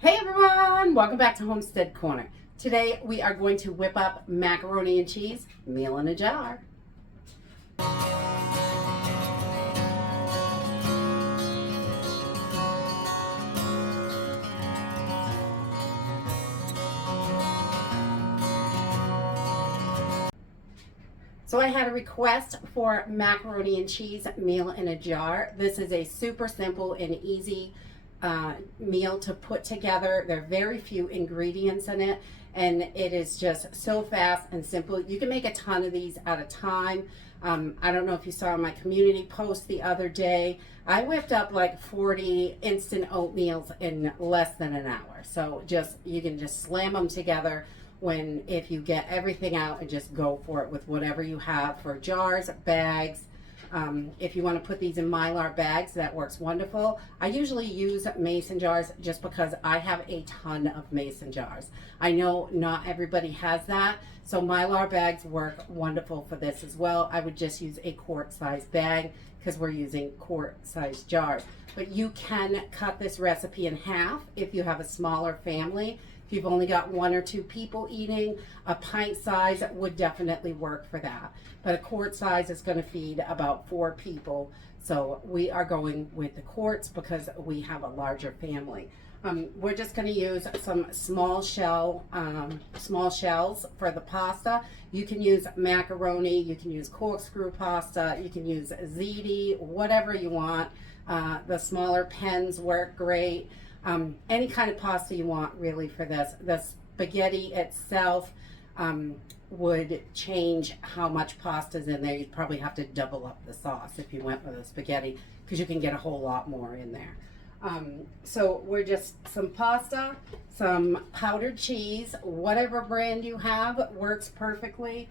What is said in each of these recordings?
Hey everyone, welcome back to Homestead Corner. Today we are going to whip up macaroni and cheese, meal in a jar. So I had a request for macaroni and cheese meal in a jar. This is a super simple and easy meal to put together. There are very few ingredients in it, and it is just so fast and simple. You can make a ton of these at a time. I don't know if you saw my community post the other day. I whipped up like 40 instant oatmeals in less than an hour. So you can just slam them together if you get everything out and just go for it with whatever you have for jars, bags. If you want to put these in Mylar bags, that works wonderful. I usually use mason jars just because I have a ton of mason jars. I know not everybody has that, so Mylar bags work wonderful for this as well. I would just use a quart size bag because we're using quart size jars. But you can cut this recipe in half if you have a smaller family. If you've only got one or two people eating, a pint size would definitely work for that. But a quart size is going to feed about 4 people. So we are going with the quarts because we have a larger family. We're just going to use some small shells for the pasta. You can use macaroni, you can use corkscrew pasta, you can use ziti, whatever you want. The smaller pens work great. Any kind of pasta you want really for this. The spaghetti itself would change how much pasta's in there. You'd probably have to double up the sauce if you went with a spaghetti because you can get a whole lot more in there. So we're just some pasta, some powdered cheese, whatever brand you have works perfectly.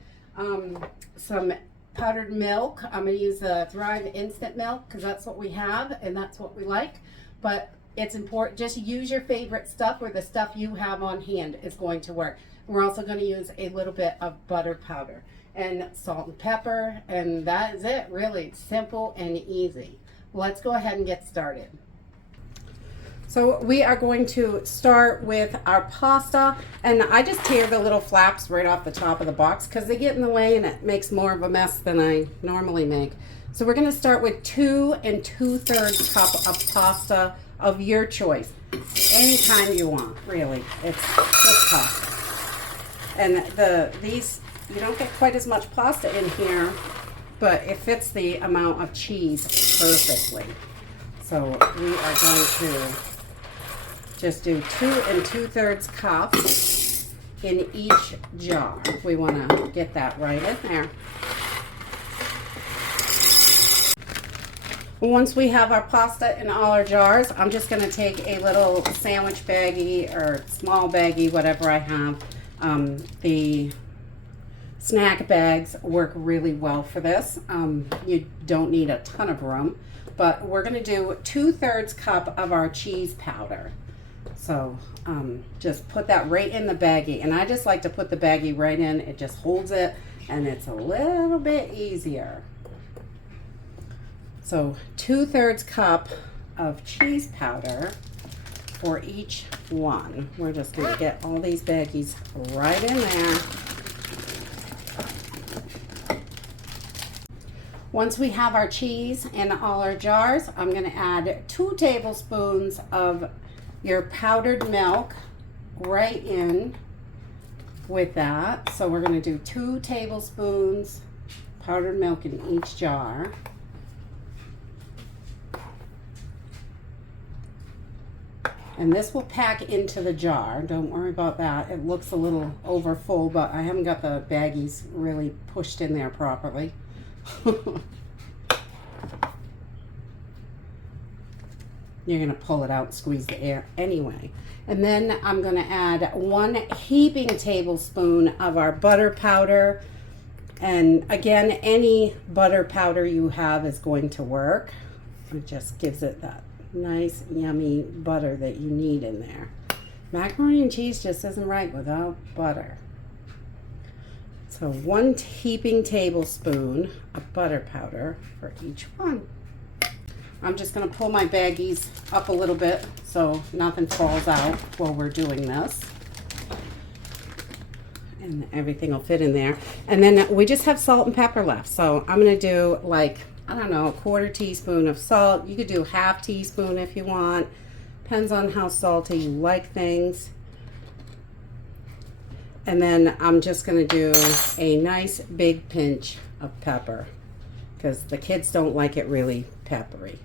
Some powdered milk. I'm going to use the Thrive instant milk because that's what we have and that's what we like. But it's important, just use your favorite stuff or the stuff you have on hand is going to work. We're also going to use a little bit of butter powder and salt and pepper, and that is it, really. It's simple and easy. Let's go ahead and get started. So we are going to start with our pasta, and I just tear the little flaps right off the top of the box because they get in the way and it makes more of a mess than I normally make. So we're going to start with 2 2/3 cup of pasta of your choice, any kind you want, really. It's just pasta. And these, you don't get quite as much pasta in here, but it fits the amount of cheese perfectly. So we are going to just do 2 2/3 cups in each jar. We want to get that right in there. Once we have our pasta in all our jars, I'm just going to take a little sandwich baggie or small baggie, whatever I have. The snack bags work really well for this. You don't need a ton of room, but we're going to do 2/3 cup of our cheese powder. So just put that right in the baggie, and I just like to put the baggie right in. It just holds it, and it's a little bit easier. So 2/3 cup of cheese powder for each one. We're just going to get all these baggies right in there. Once we have our cheese in all our jars, I'm going to add 2 tablespoons of your powdered milk right in with that. So we're going to do 2 tablespoons powdered milk in each jar. And this will pack into the jar. Don't worry about that. It looks a little over full, but I haven't got the baggies really pushed in there properly. You're going to pull it out and squeeze the air anyway. And then I'm going to add 1 heaping tablespoon of our butter powder. And again, any butter powder you have is going to work. It just gives it that nice yummy butter that you need in there. Macaroni and cheese just isn't right without butter. So 1 heaping tablespoon of butter powder for each one. I'm just going to pull my baggies up a little bit so nothing falls out while we're doing this. And everything will fit in there. And then we just have salt and pepper left. So I'm going to do like, I don't know, a 1/4 teaspoon of salt. You could do 1/2 teaspoon if you want. Depends on how salty you like things. And then I'm just going to do a nice big pinch of pepper because the kids don't like it really peppery.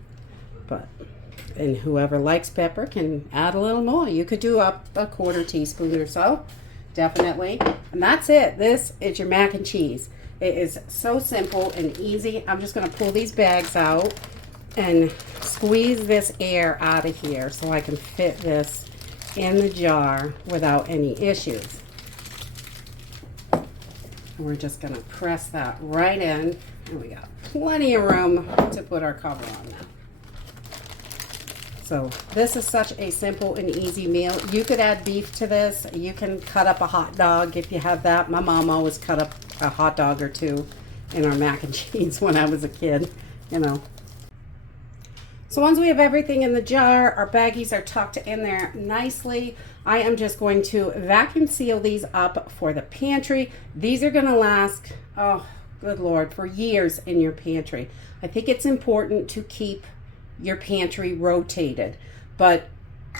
And whoever likes pepper can add a little more. You could do up a 1/4 teaspoon or so, definitely. And that's it. This is your mac and cheese. It is so simple and easy. I'm just going to pull these bags out and squeeze this air out of here so I can fit this in the jar without any issues. We're just going to press that right in, and we got plenty of room to put our cover on now. So this is such a simple and easy meal. You could add beef to this. You can cut up a hot dog if you have that. My mom always cut up a hot dog or two in our mac and cheese when I was a kid, you know. So once we have everything in the jar, our baggies are tucked in there nicely. I am just going to vacuum seal these up for the pantry. These are going to last, oh, good Lord, for years in your pantry. I think it's important to keep your pantry rotated, but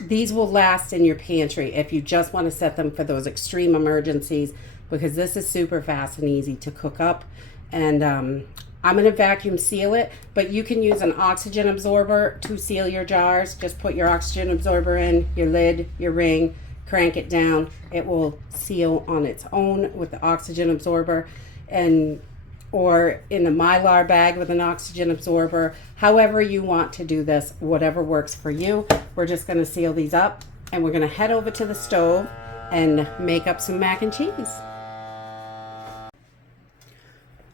these will last in your pantry if you just want to set them for those extreme emergencies, because this is super fast and easy to cook up. And I'm going to vacuum seal it, but you can use an oxygen absorber to seal your jars. Just put your oxygen absorber in, your lid, your ring, crank it down. It will seal on its own with the oxygen absorber, or in the Mylar bag with an oxygen absorber. However you want to do this, whatever works for you. We're just going to seal these up, and we're going to head over to the stove and make up some mac and cheese.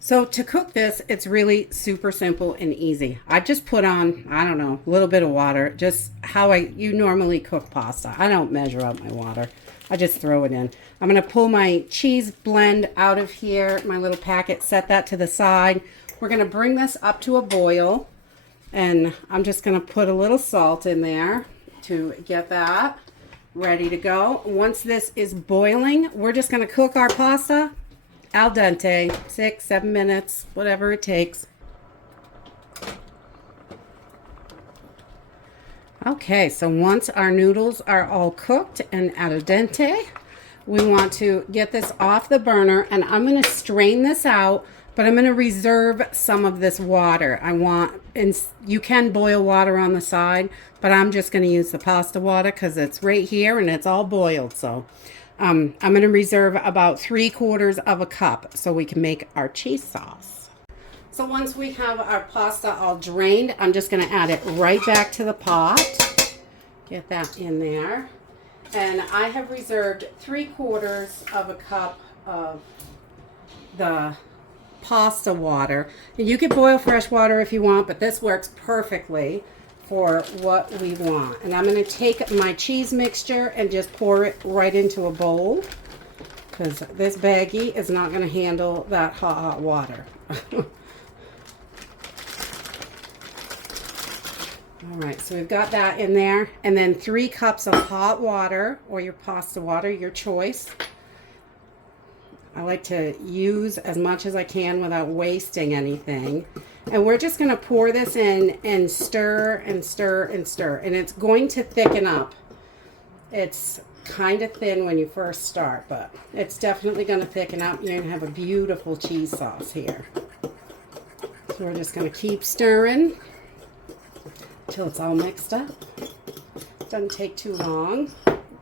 So to cook this, it's really super simple and easy. I just put on, I don't know, a little bit of water, just how you normally cook pasta. I don't measure out my water. I just throw it in. I'm going to pull my cheese blend out of here, my little packet, set that to the side. We're going to bring this up to a boil, and I'm just going to put a little salt in there to get that ready to go. Once this is boiling, we're just going to cook our pasta al dente, 6-7 minutes, whatever it takes. Okay, so once our noodles are all cooked and al dente, we want to get this off the burner, and I'm going to strain this out, but I'm going to reserve some of this water. And you can boil water on the side, but I'm just going to use the pasta water because it's right here and it's all boiled. So I'm going to reserve about 3/4 of a cup so we can make our cheese sauce. So once we have our pasta all drained, I'm just going to add it right back to the pot. Get that in there. And I have reserved 3/4 of a cup of the pasta water. And you can boil fresh water if you want, but this works perfectly for what we want. And I'm going to take my cheese mixture and just pour it right into a bowl, because this baggie is not going to handle that hot water. All right, so we've got that in there, and then 3 cups of hot water, or your pasta water, your choice. I like to use as much as I can without wasting anything. And we're just going to pour this in and stir and stir and stir. And it's going to thicken up. It's kind of thin when you first start, but it's definitely going to thicken up. You're going to have a beautiful cheese sauce here. So we're just going to keep stirring until it's all mixed up. Doesn't take too long.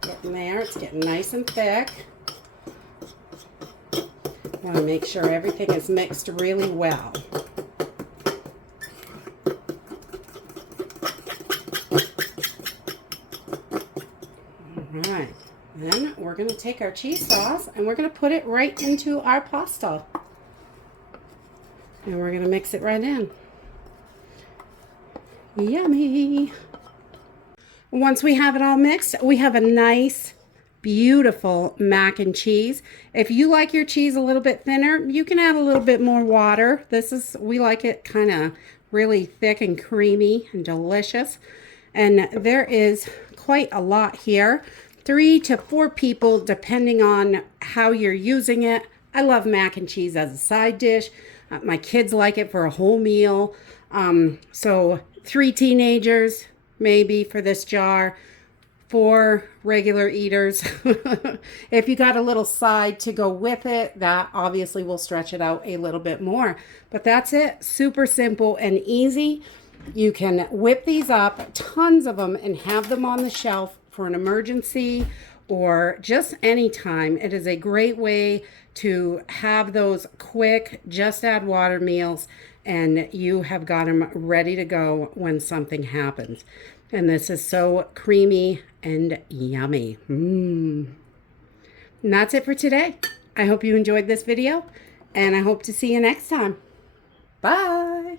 Getting there. It's getting nice and thick. Want to make sure everything is mixed really well. Alright, then we're going to take our cheese sauce and we're going to put it right into our pasta. And we're going to mix it right in. Yummy! Once we have it all mixed, we have a nice, beautiful mac and cheese. If you like your cheese a little bit thinner, you can add a little bit more water. We like it kind of really thick and creamy and delicious. And there is quite a lot here. 3 to 4 people, depending on how you're using it. I love mac and cheese as a side dish. My kids like it for a whole meal. So 3 teenagers maybe for this jar. 4 regular eaters. If you got a little side to go with it, that obviously will stretch it out a little bit more. But that's it. Super simple and easy. You can whip these up, tons of them, and have them on the shelf for an emergency or just any time. It is a great way to have those quick, just add water meals, and you have got them ready to go when something happens. And this is so creamy and yummy. And that's it for today. I hope you enjoyed this video, and I hope to see you next time. Bye.